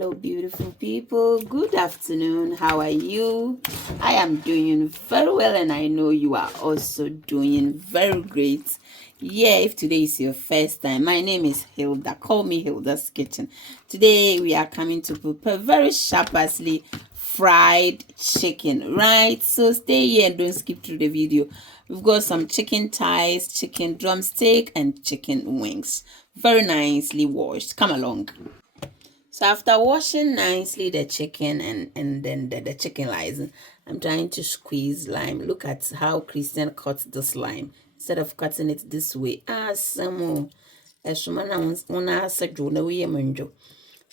Hello, beautiful people. Good afternoon. How are you? I am doing very well, and I know you are also doing very great. Yeah, if today is your first time, my name is Hilda. Call me Hilda's Kitchen. Today, we are coming to prepare very sharply fried chicken, right? So stay here and don't skip through the video. We've got some chicken thighs, chicken drumstick, and chicken wings. Very nicely washed. Come along. So after washing nicely the chicken and then the chicken lies, I'm trying to squeeze lime. Look at how Christian cuts this lime. Instead of cutting it this way. So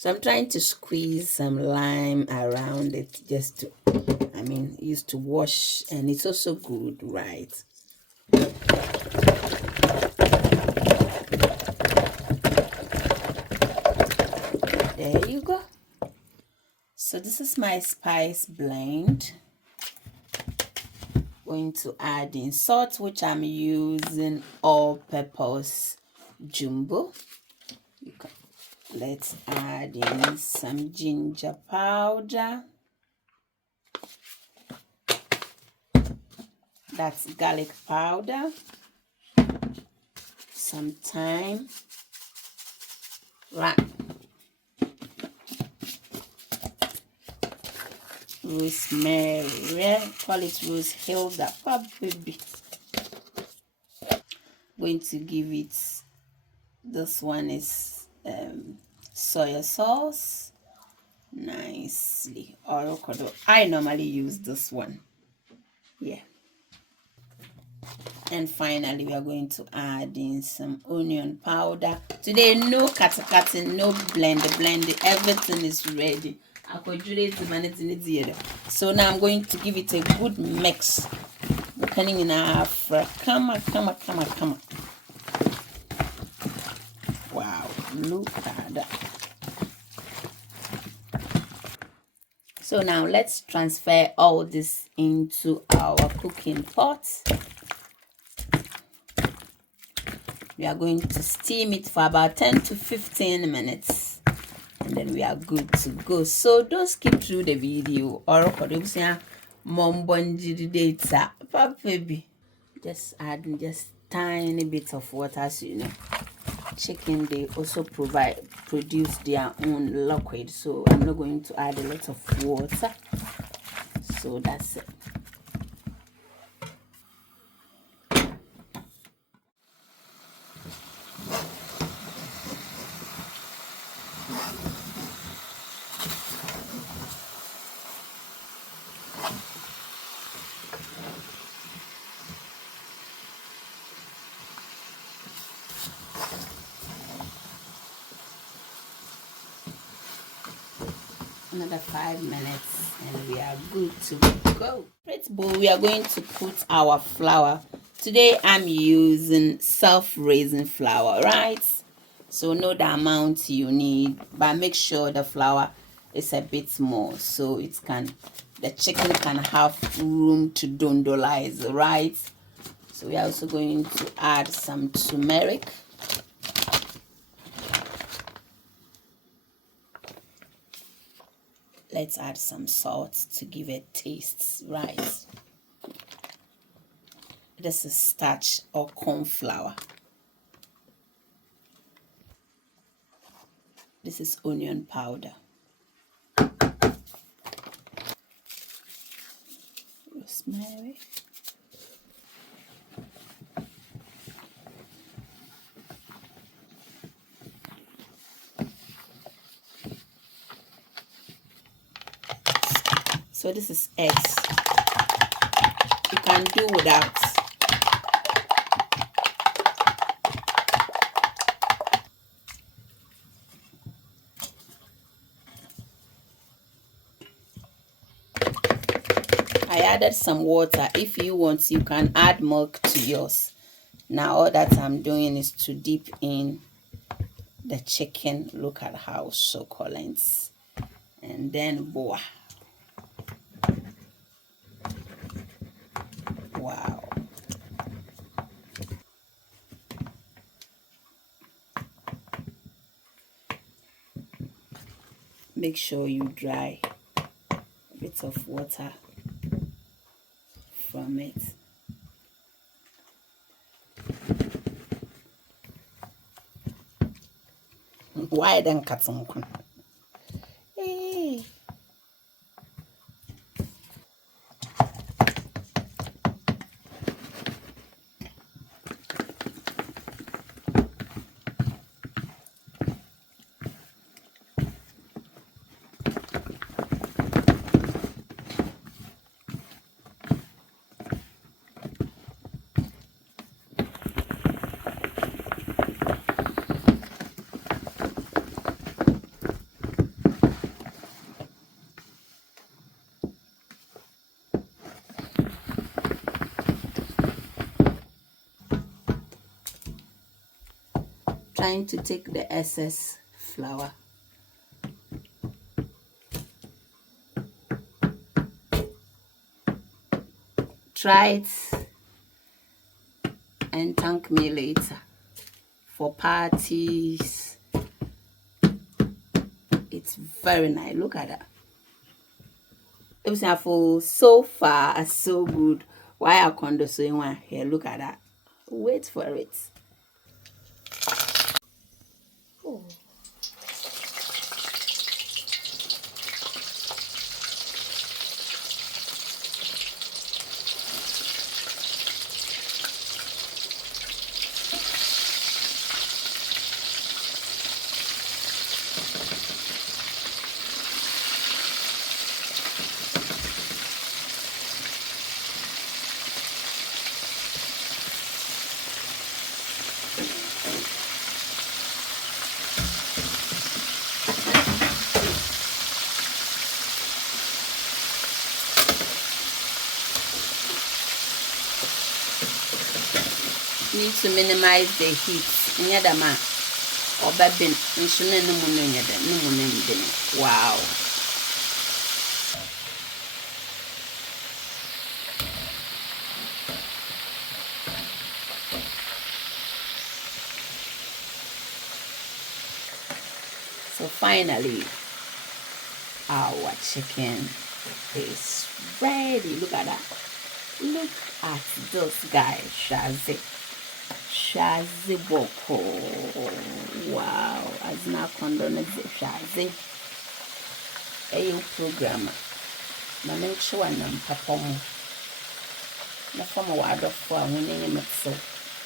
I'm trying to squeeze some lime around it just to, used to wash, and it's also good, right? There you go. So this is my spice blend. Going to add in salt, which I'm using all-purpose jumbo. Let's add in some ginger powder. That's garlic powder. Some thyme. Right. Rosemary. Call it Rose Hilda. Baby. Going to give it, this one is soy sauce. Nicely. I normally use this one. Yeah. And finally, we are going to add in some onion powder. Today, no cutting, no blend. Everything is ready. So now I'm going to give it a good mix. Come on. Wow, look at that. So now let's transfer all this into our cooking pot. We are going to steam it for about 10 to 15 minutes. And then we are good to go. So don't skip through the video. Or data. Baby. Just add just tiny bit of water, so you know. Chicken, they also produce their own liquid, so I'm not going to add a lot of water. So that's it. Another 5 minutes and we are good to go. Great bowl, we are going to put our flour. Today I'm using self-raising flour, right? So know the amount you need, but make sure the flour is a bit more so the chicken can have room to dondolize, right? So we are also going to add some turmeric. Let's add some salt to give it taste, right? This is starch or corn flour. This is onion powder. Rosemary. So this is eggs. You can do without. I added some water. If you want, you can add milk to yours. Now all that I'm doing is to dip in the chicken. Look at how succulent. And then boah. Wow. make sure you dry a bit of water from it. Why then cut some? Hey. Trying to take the excess flour. Try it and thank me later. For parties, it's very nice. Look at that. It was for so far so good. Why I condo so you want here? Look at that. Wait for it. Oh. Need to minimize the heat. Nyadama or babin insulin no. Wow. So finally, our chicken is ready. Look at that. Look at this guy, Shazi Boko. Wow, as na condone Shazi. Ayo programmer. Na make sure I'm papa mo. Na form word of for winning him so.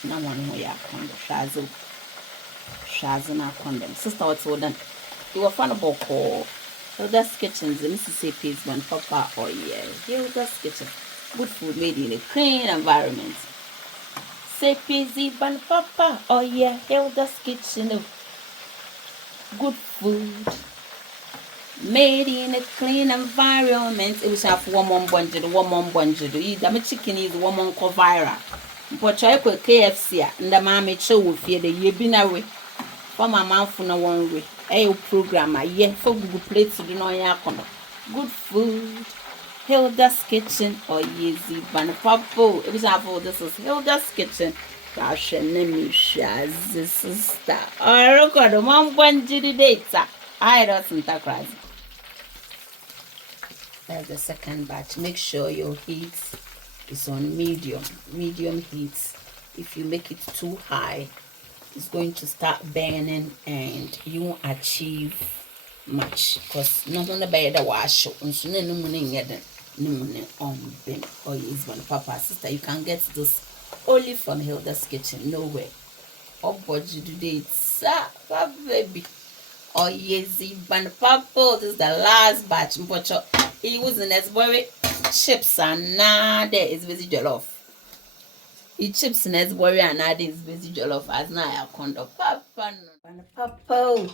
Na one mo ya condo Shazi na condom. Sister what's all done? You were fan of Boko. Hilda's Kitchen, the Mississippi's one papa. Oh yeah, Hilda's Kitchen. Good food made in a clean environment. Say PZ Ban Papa. Oh yeah, Hilda's Kitchen. Good food made in a clean environment. It was have one bunjed. The chicken is one co viral. But I could KFC and the mammy show will fear the year been away. For my mouth for no one way. A programmer, yeah, for good plates to do no yakono. Good food. Hilda's Kitchen or Yeezy Banapapo. It was our this is Hilda's Kitchen. Gosh, and let me share this sister. Oh, look at the mom one jitty data. I don't crazy. That's the second batch. Make sure your heat is on medium heat. If you make it too high, it's going to start burning and you won't achieve much because no one bear the wash and soon no money on them or is one papa sister. You can get this only from Hilda's Kitchen, nowhere. Oh but you do it, baby. Oh yes, ban papa. This is the last batch. But it was in as very chips and now there is busy jollof. It chips in as very and now there is busy jollof as now I condo papa ban papa.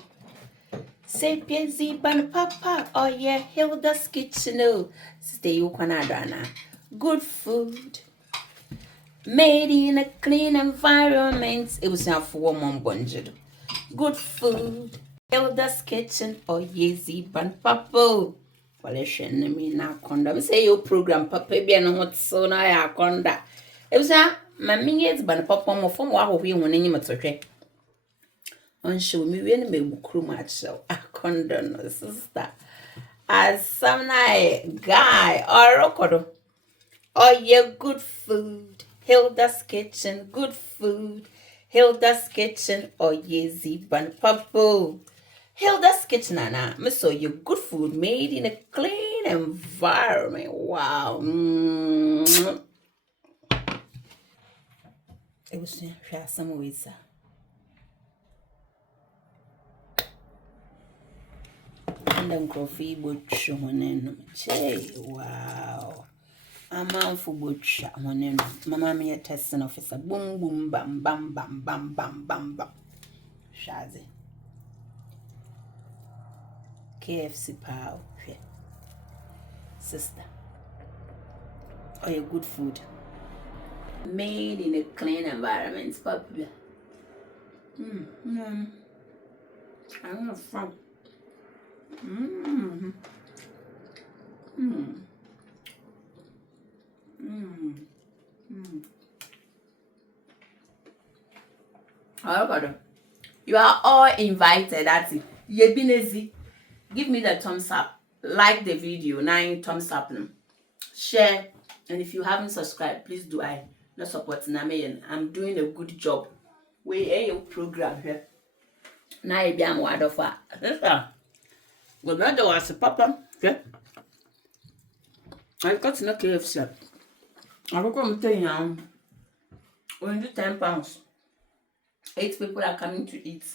Say PZ ban papa. Oh yeah, Hilda's Kitchen. Oh, stay you Canada. Good food made in a clean environment. It was now for one bunjed. Good food. Hilda's Kitchen. Oh yes, ban papa. Pollution me na conda. Say your program papa be no what so na ya conda. It was my minions ban papa mo from wa ho wi won enyim tohwe. on show me when me bukuru macho a condon sister as some night guy or rokodo. Oh yeah, good food. Hilda's Kitchen, good food. Hilda's Kitchen, oh yeah, Ziban Papo. Hilda's Kitchen, Anna. Me saw you good food made in a clean environment. Wow. It was some ways. And then coffee butcher one wow. Amanfo botwa hone no mama me testing officer boom boom bam bam bam bam bam bam bam shaze KFC pal hwe sister oh yeah, good food made in a clean environment popular I don't know from You are all invited. That's it. Yebinezi. Give me the thumbs up. Like the video. 9 thumbs up. Share. And if you haven't subscribed, please do. I not supporting Name. I'm doing a good job. We a program here. Now I be am word of her. Well, not the was papa. Okay. I got to know KFC. I will come tell you. Only £10. 8 people are coming to eat.